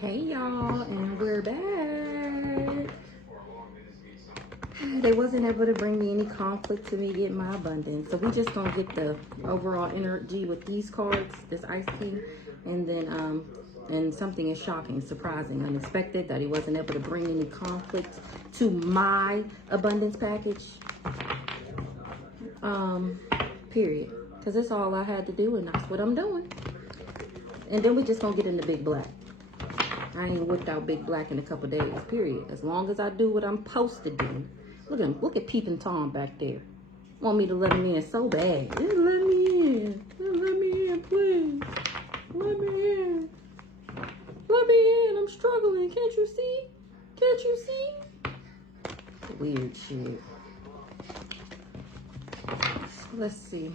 Hey y'all, and we're back. They wasn't able to bring me any conflict to me get my abundance. So we just gonna get the overall energy with these cards, this Ice King, and then and something is shocking, surprising, unexpected that he wasn't able to bring any conflict to my abundance package. Period. Because that's all I had to do, and that's what I'm doing. And then we just gonna get into big black. I ain't whipped out big black in a couple days, period. As long as I do what I'm supposed to do. Look at him. Look at Peeping Tom back there. Want me to let him in so bad. Just let me in. Just let me in, please. Let me in. Let me in. I'm struggling. Can't you see? Can't you see? Weird shit. So let's see.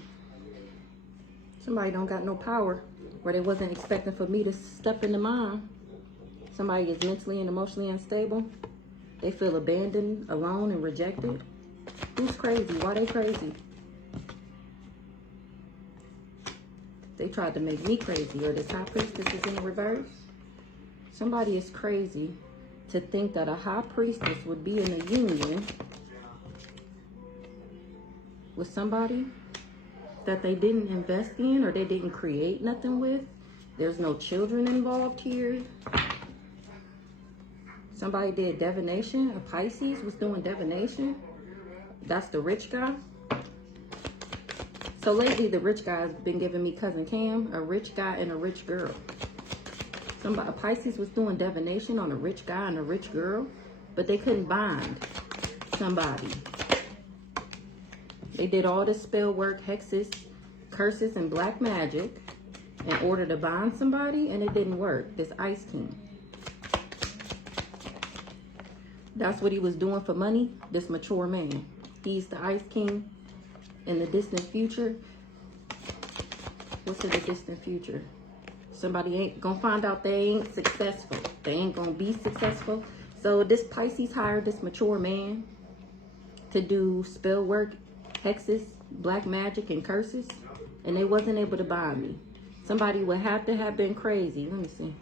Somebody don't got no power where they wasn't expecting for me to step into mine. Somebody is mentally and emotionally unstable. They feel abandoned, alone, and rejected. Who's crazy? Why they crazy? They tried to make me crazy, or this high priestess is in the reverse. Somebody is crazy to think that a high priestess would be in a union with somebody that they didn't invest in or they didn't create nothing with. There's no children involved here. Somebody did divination. A Pisces was doing divination. That's the rich guy. So lately, the rich guy has been giving me Cousin Cam, a rich guy and a rich girl. A Pisces was doing divination on a rich guy and a rich girl, but they couldn't bind somebody. They did all this spell work, hexes, curses, and black magic in order to bind somebody, and it didn't work. This Ice King. That's what he was doing for money, this mature man. He's the Ice King in the distant future. What's in the distant future? Somebody ain't gonna find out they ain't successful. They ain't gonna be successful. So this Pisces hired this mature man to do spell work, hexes, black magic, and curses, and they wasn't able to bind me. Somebody would have to have been crazy. Let me see.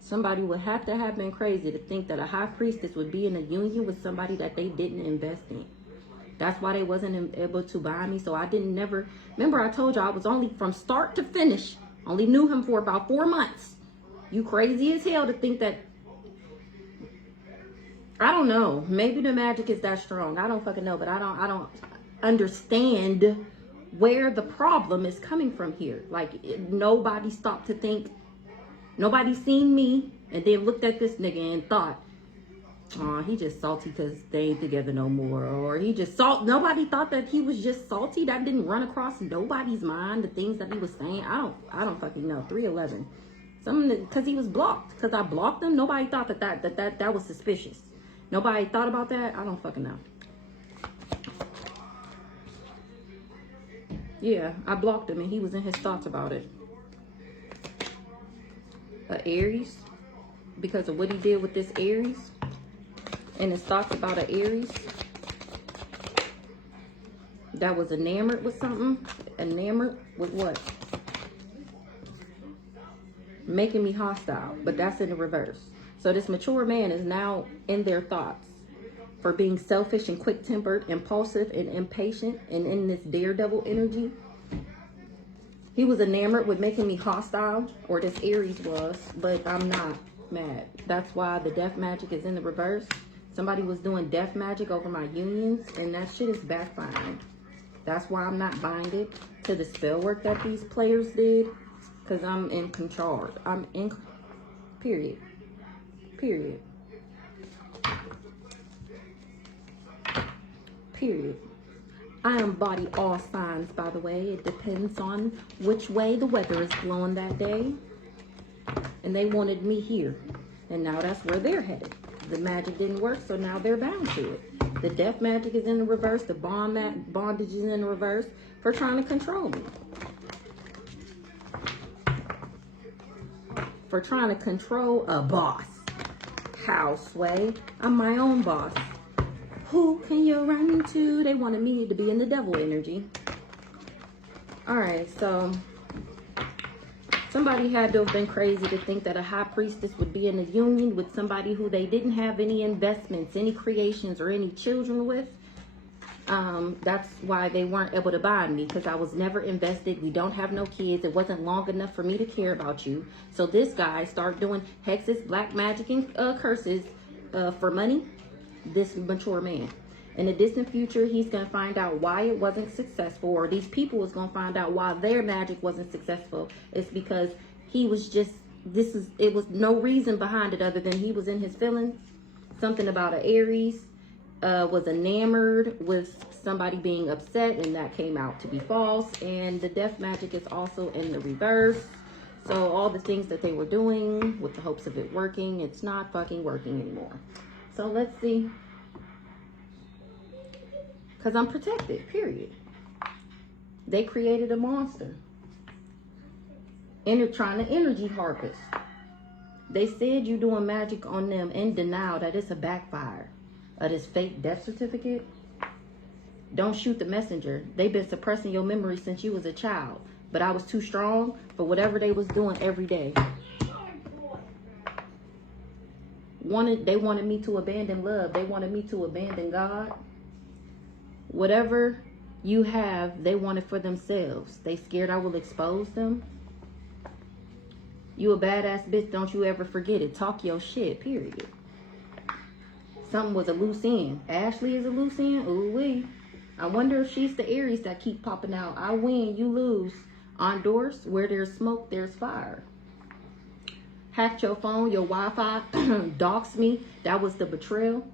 Somebody would have to have been crazy to think that a high priestess would be in a union with somebody that they didn't invest in. That's why they wasn't able to buy me. So I didn't never, remember I told you I was only from start to finish, only knew him for about 4 months. You crazy as hell to think that, I don't know. Maybe the magic is that strong. I don't fucking know, but I don't understand where the problem is coming from here. Like nobody stopped to think. Nobody seen me and then looked at this nigga and thought, oh, he just salty because they ain't together no more. Or he just nobody thought that he was just salty. That didn't run across nobody's mind, the things that he was saying. I don't fucking know. 311. Something because he was blocked. Because I blocked him. Nobody thought that was suspicious. Nobody thought about that. I don't fucking know. Yeah, I blocked him and he was in his thoughts about it. Aries, because of what he did with this Aries and his thoughts about an Aries that was enamored with something. Enamored with what? Making me hostile, but that's in the reverse. So this mature man is now in their thoughts for being selfish and quick-tempered, impulsive and impatient, and in this daredevil energy. He was enamored with making me hostile, or this Aries was, but I'm not mad. That's why the death magic is in the reverse. Somebody was doing death magic over my unions, and that shit is backfiring. That's why I'm not binded to the spell work that these players did, because I'm in control. I'm in, period. Period. Period. I embody all signs, by the way. It depends on which way the weather is blowing that day. And they wanted me here. And now that's where they're headed. The magic didn't work, so now they're bound to it. The death magic is in the reverse. The bondage is in the reverse for trying to control me. For trying to control a boss. How, Sway? I'm my own boss. Who can you run to? They wanted me to be in the devil energy. All right, so Somebody had to have been crazy to think that a high priestess would be in a union with somebody who they didn't have any investments, any creations, or any children with. That's why they weren't able to bind me, because I was never invested. We don't have no kids. It wasn't long enough for me to care about you. So this guy started doing hexes, black magic, and curses for money. This mature man. In the distant future, he's going to find out why it wasn't successful, or these people is going to find out why their magic wasn't successful. It's because he was just, it was no reason behind it other than he was in his feelings. Something about an Aries was enamored with somebody being upset, and that came out to be false. And the death magic is also in the reverse. So all the things that they were doing with the hopes of it working, it's not fucking working anymore. So let's see. Because I'm protected, period. They created a monster. And they're trying to energy harvest. They said you're doing magic on them in denial that it's a backfire of this fake death certificate. Don't shoot the messenger. They've been suppressing your memory since you was a child. But I was too strong for whatever they was doing every day. They wanted me to abandon love. They wanted me to abandon God. Whatever you have, they want it for themselves. They scared I will expose them. You a badass bitch, don't you ever forget it. Talk your shit, period. Something was a loose end. Ashley is a loose end? Ooh-wee. I wonder if she's the Aries that keep popping out. I win, you lose. On doors, where there's smoke, there's fire. Hacked your phone, your Wi-Fi, doxed me. That was the betrayal.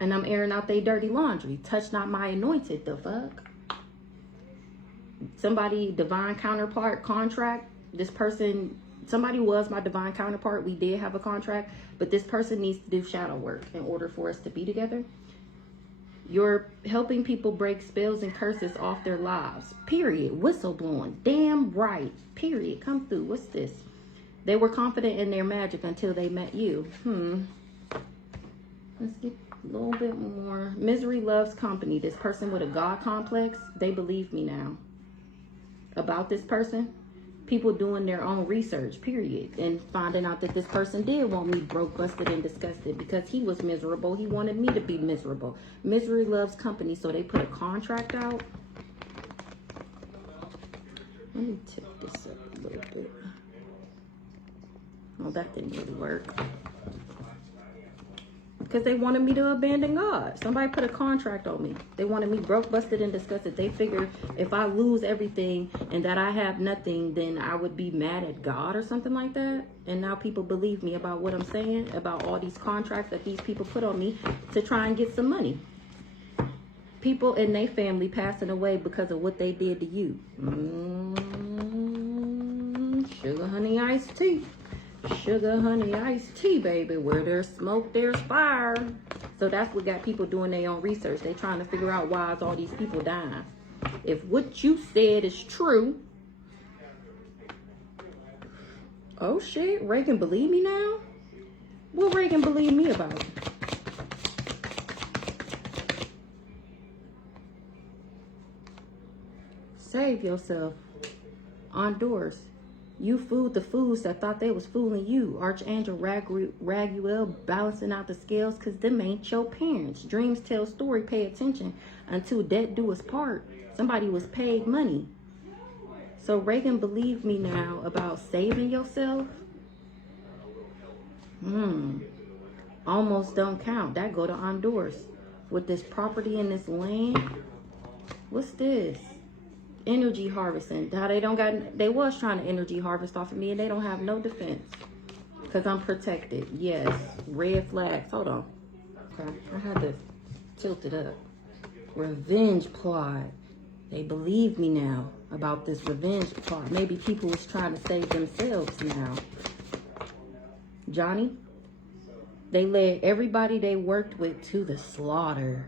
And I'm airing out they dirty laundry. Touch not my anointed, the fuck? Somebody, divine counterpart, contract. This person, somebody was my divine counterpart. We did have a contract. But this person needs to do shadow work in order for us to be together. You're helping people break spells and curses off their lives. Period. Whistleblowing. Damn right. Period. Come through. What's this? They were confident in their magic until they met you. Let's get a little bit more. Misery loves company. This person with a God complex, they believe me now. About this person, people doing their own research, period. And finding out that this person did want me broke, busted, and disgusted because he was miserable. He wanted me to be miserable. Misery loves company, so they put a contract out. Let me tip this up a little bit. Well, that didn't really work. Because they wanted me to abandon God. Somebody put a contract on me. They wanted me broke, busted, and disgusted. They figured if I lose everything and that I have nothing, then I would be mad at God or something like that. And now people believe me about what I'm saying, about all these contracts that these people put on me to try and get some money. People in their family passing away because of what they did to you. Sugar, honey, iced tea. Sugar, honey, iced tea, baby. Where there's smoke, there's fire. So that's what got people doing their own research. They trying to figure out why is all these people dying. If what you said is true. Oh, shit. Reagan believe me now? What Reagan believe me about? Save yourself. On doors. You fooled the fools that thought they was fooling you. Archangel Raguel balancing out the scales because them ain't your parents. Dreams tell story, pay attention. Until death do us part. Somebody was paid money. So Reagan believe me now about saving yourself. Almost don't count. That go to Honduras. With this property in this land. What's this? Energy harvesting. How they was trying to energy harvest off of me and they don't have no defense because I'm protected. Yes. Red flags. Hold on. Okay, I had to tilt it up. Revenge plot. They believe me now about this revenge plot. Maybe people was trying to save themselves now. Johnny, they led everybody they worked with to the slaughter.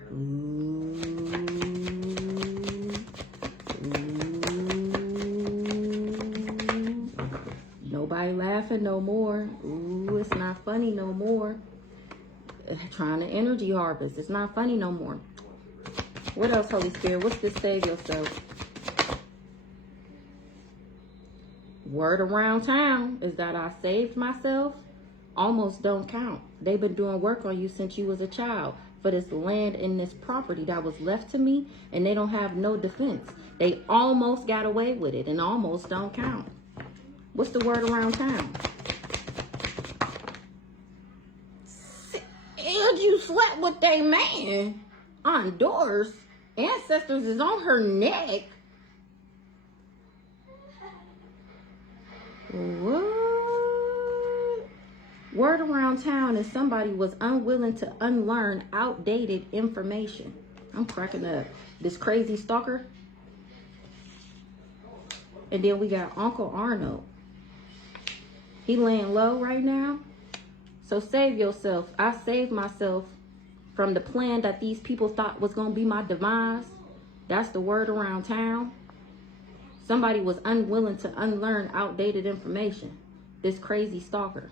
Nobody laughing no more. Ooh, it's not funny no more. Trying to energy harvest. It's not funny no more. What else, Holy Spirit? What's this? Save yourself. Word around town is that I saved myself. Almost don't count. They've been doing work on you since you was a child for this land and this property that was left to me, and they don't have no defense. They almost got away with it, and almost don't count. What's the word around town? And you slept with they man on doors. Ancestors is on her neck. What? Word around town is somebody was unwilling to unlearn outdated information. I'm cracking up. This crazy stalker. And then we got Uncle Arnold. He laying low right now. So save yourself. I saved myself from the plan that these people thought was going to be my demise. That's the word around town. Somebody was unwilling to unlearn outdated information. This crazy stalker.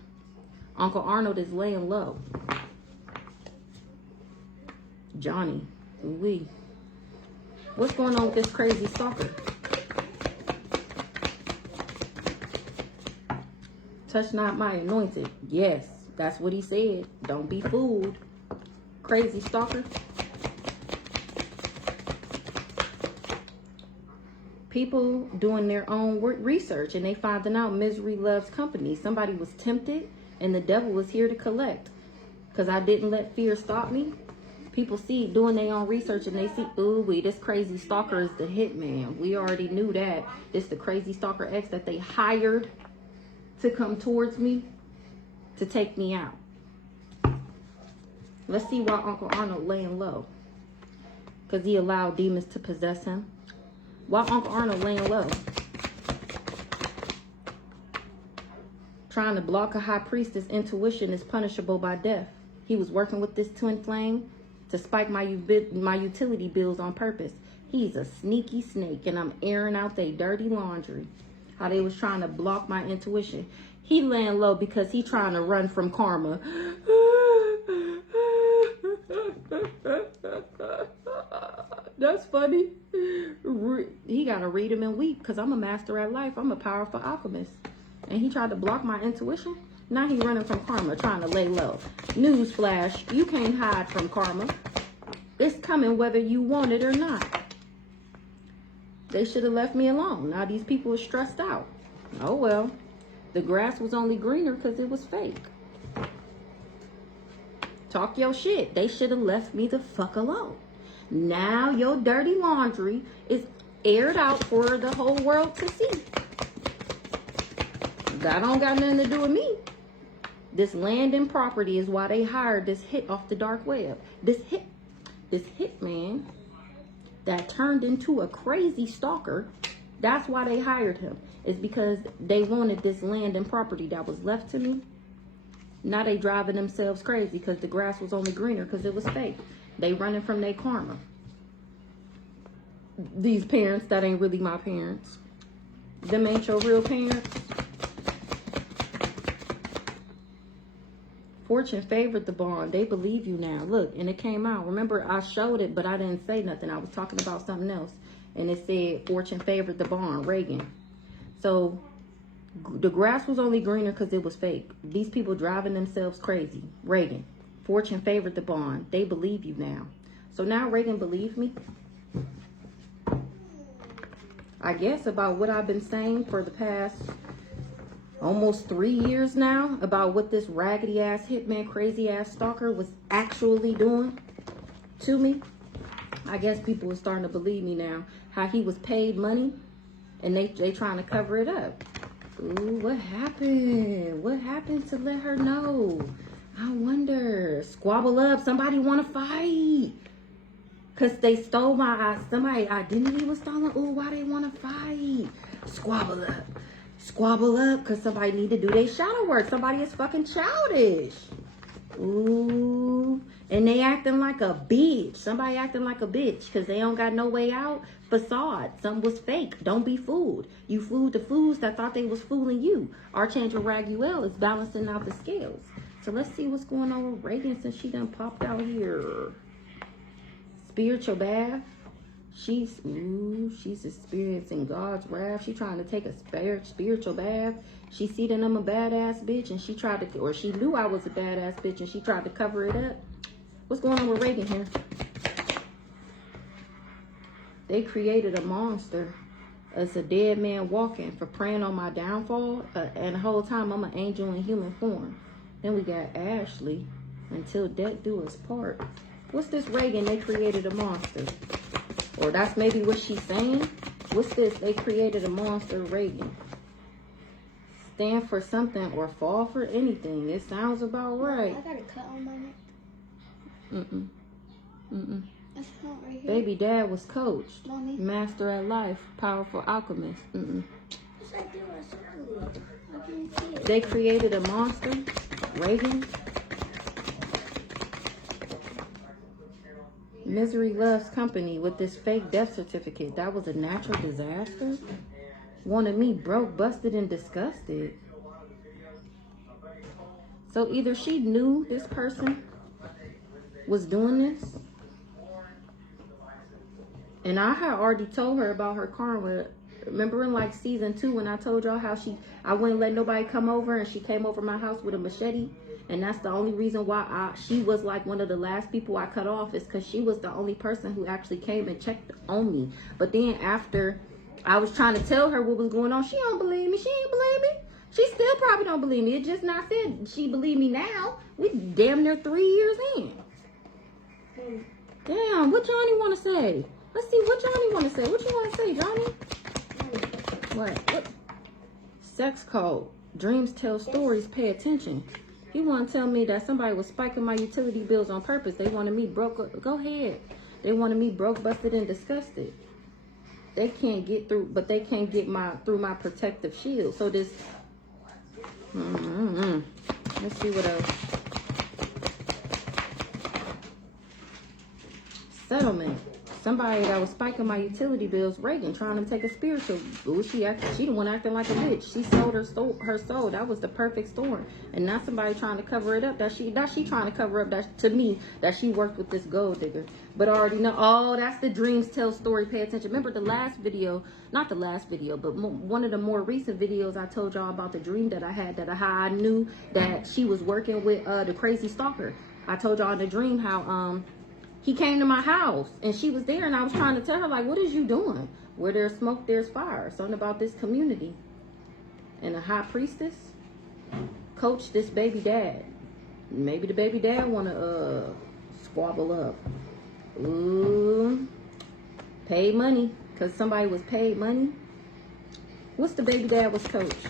Uncle Arnold is laying low. Johnny. Ooh-wee. What's going on with this crazy stalker? Touch not my anointed. Yes, that's what he said. Don't be fooled. Crazy stalker. People doing their own research and they finding out misery loves company. Somebody was tempted and the devil was here to collect. Because I didn't let fear stop me. People see doing their own research and they see, ooh, this crazy stalker is the hitman. We already knew that. This the crazy stalker X that they hired to come towards me to take me out. Let's see why Uncle Arnold laying low. Because he allowed demons to possess him. Why Uncle Arnold laying low? Trying to block a high priestess intuition is punishable by death. He was working with this twin flame to spike my utility bills on purpose. He's a sneaky snake, and I'm airing out their dirty laundry. How they was trying to block my intuition. He laying low because he trying to run from karma. That's funny. He got to read him and weep because I'm a master at life. I'm a powerful alchemist. And he tried to block my intuition. Now he running from karma, trying to lay low. Newsflash, you can't hide from karma. It's coming whether you want it or not. They should have left me alone. Now these people are stressed out. Oh well. The grass was only greener because it was fake. Talk your shit. They should have left me the fuck alone. Now your dirty laundry is aired out for the whole world to see. That don't got nothing to do with me. This land and property is why they hired this hit off the dark web. This hitman that turned into a crazy stalker. That's why they hired him. It's because they wanted this land and property that was left to me. Now they driving themselves crazy because the grass was only greener because it was fake. They running from their karma. These parents that ain't really my parents. Them ain't your real parents. Fortune favored the bond. They believe you now. Look, and it came out. Remember, I showed it, but I didn't say nothing. I was talking about something else. And it said, Fortune favored the bond, Reagan. So, the grass was only greener because it was fake. These people driving themselves crazy. Reagan. Fortune favored the bond. They believe you now. So now Reagan believed me. I guess about what I've been saying for the past almost 3 years now about what this raggedy ass hitman, crazy ass stalker was actually doing to me. I guess people are starting to believe me now. How he was paid money and they trying to cover it up. Ooh, what happened? What happened to let her know? I wonder. Squabble up. Somebody want to fight. Because they stole somebody's identity was stolen. Ooh, why they want to fight? Squabble up. Squabble up because somebody need to do their shadow work. Somebody is fucking childish. Ooh. And they acting like a bitch. Somebody acting like a bitch because they don't got no way out. Facade. Something was fake. Don't be fooled. You fooled the fools that thought they was fooling you. Archangel Raguel is balancing out the scales. So let's see what's going on with Reagan since she done popped out here. Spiritual bath. She's experiencing God's wrath. She trying to take a spiritual bath. She see that I'm a badass bitch, and she tried to, or she knew I was a badass bitch, and she tried to cover it up. What's going on with Reagan here? They created a monster as a dead man walking for preying on my downfall, and the whole time I'm an angel in human form. Then we got Ashley, until death do us part. What's this Reagan? They created a monster. Or that's maybe what she's saying. What's this? They created a monster, Reagan. Stand for something or fall for anything. It sounds about right. I got a cut on my neck. That's not right here. Baby dad was coached. Mommy. Master at life. Powerful alchemist. Yes, I do. I saw it. I didn't see it. They created a monster, Reagan. Misery loves company with this fake death certificate. That was a natural disaster. Wanted me broke, busted, and disgusted. So either she knew this person was doing this, and I had already told her about her karma. Remember in like season 2 when I told y'all how I wouldn't let nobody come over, and she came over my house with a machete? And that's the only reason why she was like one of the last people I cut off, is because she was the only person who actually came and checked on me. But then after I was trying to tell her what was going on, she don't believe me. She ain't believe me. She still probably don't believe me. It's just not said she believe me now. We damn near 3 years in. Damn, what Johnny want to say? Let's see what Johnny want to say. What you want to say, Johnny? What? Sex code. Dreams tell stories. Pay attention. You want to tell me that somebody was spiking my utility bills on purpose? They wanted me broke. Go ahead. They wanted me broke, busted, and disgusted. They can't get through, but they can't get through my protective shield. So this. Let's see what else. Settlement. Somebody that was spiking my utility bills, Reagan, trying to take a spiritual. Ooh, she the one acting like a bitch. She sold her soul. That was the perfect storm. And not somebody trying to cover it up. That she trying to cover up that to me that she worked with this gold digger. But I already know. Oh, that's the dreams tell story. Pay attention. Remember the last video, not the last video, but one of the more recent videos I told y'all about the dream that I had, how I knew that she was working with the crazy stalker. I told y'all in the dream how he came to my house and she was there, and I was trying to tell her, like, what is you doing? Where there's smoke, there's fire. Something about this community. And a high priestess coached this baby dad. Maybe the baby dad want to squabble up. Ooh. Paid money. Because somebody was paid money. What's the baby dad was coached?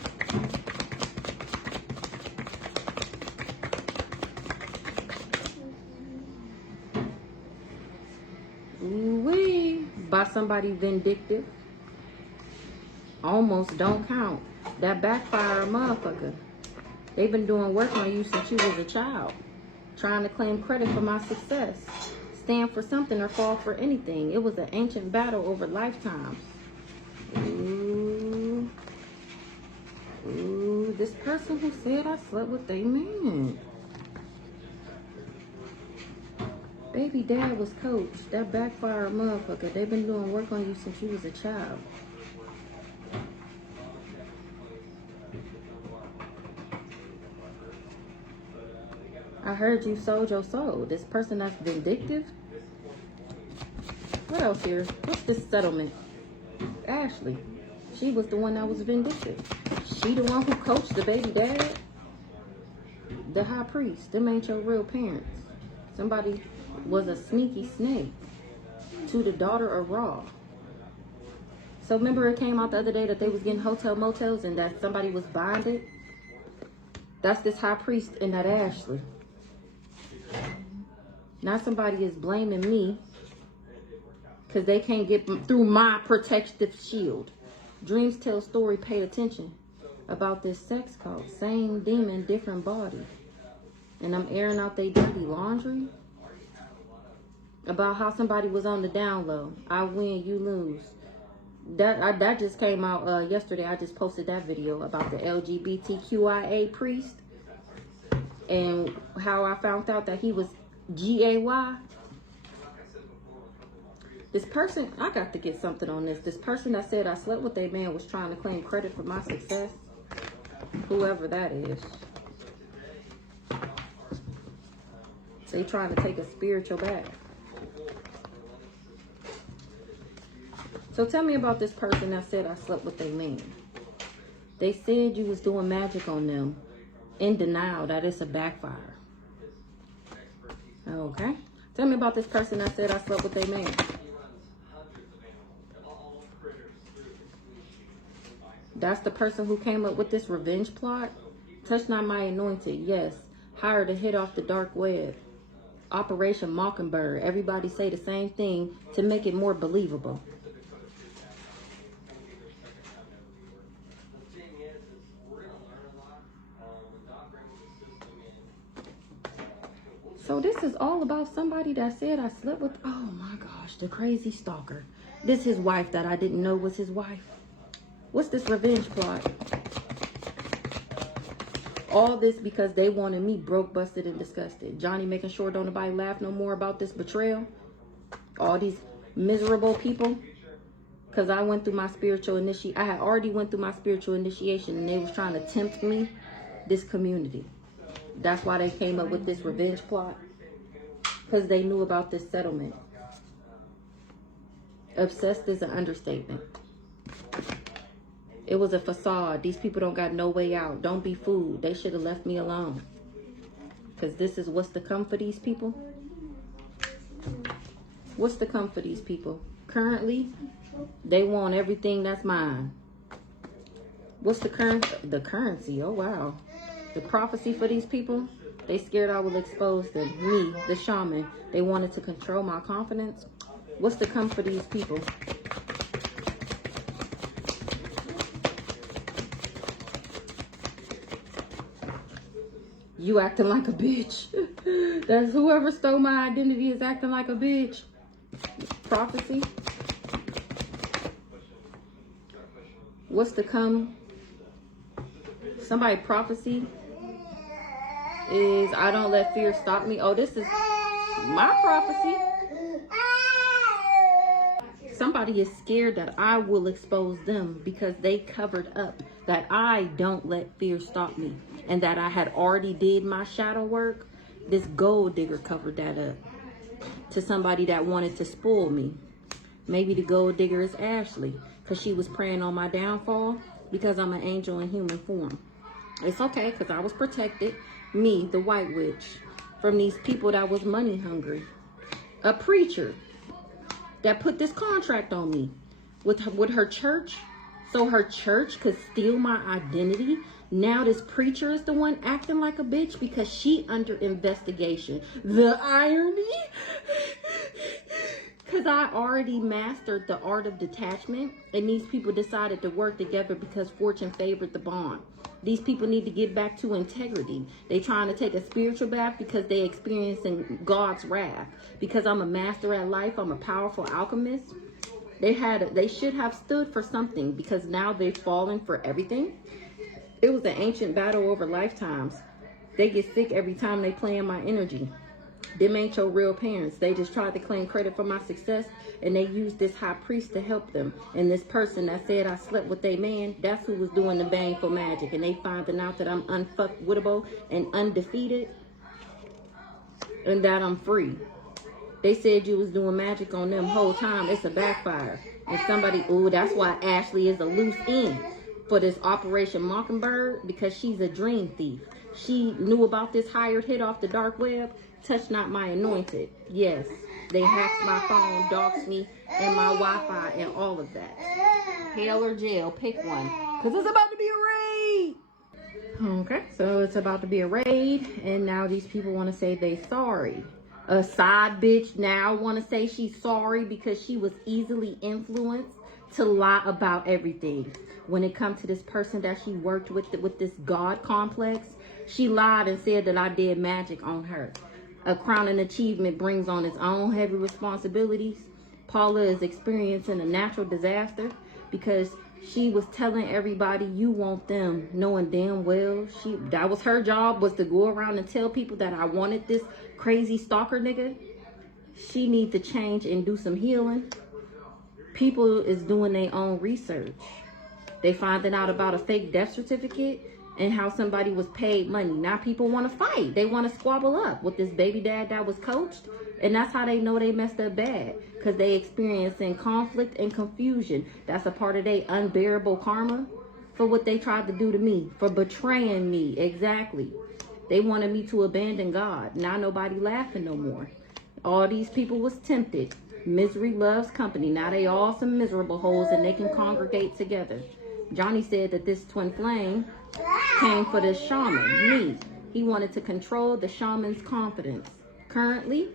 By somebody vindictive. Almost don't count. That backfire a motherfucker. They've been doing work on you since you was a child. Trying to claim credit for my success. Stand for something or fall for anything. It was an ancient battle over lifetimes. Ooh. Ooh, this person who said I slept with a man. Baby dad was coached. That backfire motherfucker. They've been doing work on you since you was a child. I heard you sold your soul. This person that's vindictive. What else here? What's this settlement? Ashley. She was the one that was vindictive. She the one who coached the baby dad. The high priest. Them ain't your real parents. Somebody was a sneaky snake to the daughter of Ra. So remember it came out the other day that they was getting hotel motels and that somebody was bonded? That's this high priest and that Ashley. Now somebody is blaming me because they can't get through my protective shield. Dreams tell story, pay attention about this sex cult. Same demon, different body. And I'm airing out they dirty laundry about how somebody was on the down low. I win, you lose. That just came out yesterday. I just posted that video about the LGBTQIA priest and how I found out that he was GAY. This person, I got to get something on this. This person that said I slept with a man was trying to claim credit for my success. Whoever that is. They trying to take a spiritual bath. So tell me about this person that said I slept with a man. They said you was doing magic on them in denial that it's a backfire. Okay. Tell me about this person that said I slept with a man. That's the person who came up with this revenge plot. Touch not my anointed. Yes. Hired a hit off the dark web. Operation Mockingbird. Everybody say the same thing to make it more believable. So this is all about somebody that said I slept with, oh my gosh, the crazy stalker. This his wife that I didn't know was his wife. What's this revenge plot? All this because they wanted me broke, busted, and disgusted. Johnny making sure don't nobody laugh no more about this betrayal. All these miserable people. Because I went through my spiritual initiation. I had already went through my spiritual initiation and they was trying to tempt me, this community. That's why they came up with this revenge plot. Because they knew about this settlement. Obsessed is an understatement. It was a facade. These people don't got no way out. Don't be fooled. They should have left me alone. Because this is what's to come for these people. What's to come for these people? Currently, they want everything that's mine. What's the currency? Oh, wow. The prophecy for these people, they scared I will expose them. Me, the shaman, they wanted to control my confidence. What's to come for these people? You acting like a bitch. That's whoever stole my identity is acting like a bitch. Prophecy. What's to come? Somebody prophecy is I don't let fear stop me. Oh, this is my prophecy. Somebody is scared that I will expose them because they covered up that I don't let fear stop me and that I had already did my shadow work. This gold digger covered that up to somebody that wanted to spoil me. Maybe the gold digger is Ashley because she was praying on my downfall because I'm an angel in human form. It's okay because I was protected, me, the white witch, from these people that was money hungry. A preacher that put this contract on me with her church so her church could steal my identity. Now this preacher is the one acting like a bitch because she under investigation. The irony. Because I already mastered the art of detachment and these people decided to work together because fortune favored the bond. These people need to get back to integrity. They trying to take a spiritual bath because they experiencing God's wrath. Because I'm a master at life, I'm a powerful alchemist. They should have stood for something because now they've fallen for everything. It was an ancient battle over lifetimes. They get sick every time they play in my energy. Them ain't your real parents. They just tried to claim credit for my success and they used this high priest to help them. And this person that said I slept with a man, that's who was doing the baneful magic. And they finding out that I'm unfuckwittable and undefeated and that I'm free. They said you was doing magic on them whole time. It's a backfire. And somebody, ooh, that's why Ashley is a loose end for this Operation Mockingbird because she's a dream thief. She knew about this hired hit off the dark web. Touch not my anointed. Yes, they hacked my phone, doxed me, and my Wi-Fi, and all of that. Hell or jail, pick one. Because it's about to be a raid. Okay, so it's about to be a raid, and now these people want to say they sorry. A side bitch now want to say she's sorry because she was easily influenced to lie about everything. When it comes to this person that she worked with this God complex, she lied and said that I did magic on her. A crowning achievement brings on its own heavy responsibilities. Paula is experiencing a natural disaster because she was telling everybody you want them, knowing damn well that was her job, was to go around and tell people that I wanted this crazy stalker nigga. she need to change and do some healing. People is doing their own research. They finding out about a fake death certificate and how somebody was paid money. Now people want to fight. They want to squabble up with this baby dad that was coached. And that's how they know they messed up bad. Because they experiencing conflict and confusion. That's a part of their unbearable karma for what they tried to do to me. For betraying me. Exactly. They wanted me to abandon God. Now nobody laughing no more. All these people was tempted. Misery loves company. Now they all some miserable hoes and they can congregate together. Johnny said that this twin flame came for this shaman, me. He wanted to control the shaman's confidence. Currently,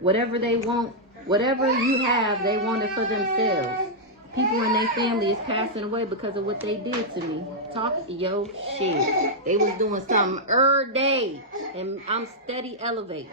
whatever they want, whatever you have, they want it for themselves. People in their family is passing away because of what they did to me. Talk your shit. They was doing something every day, and I'm steady elevating.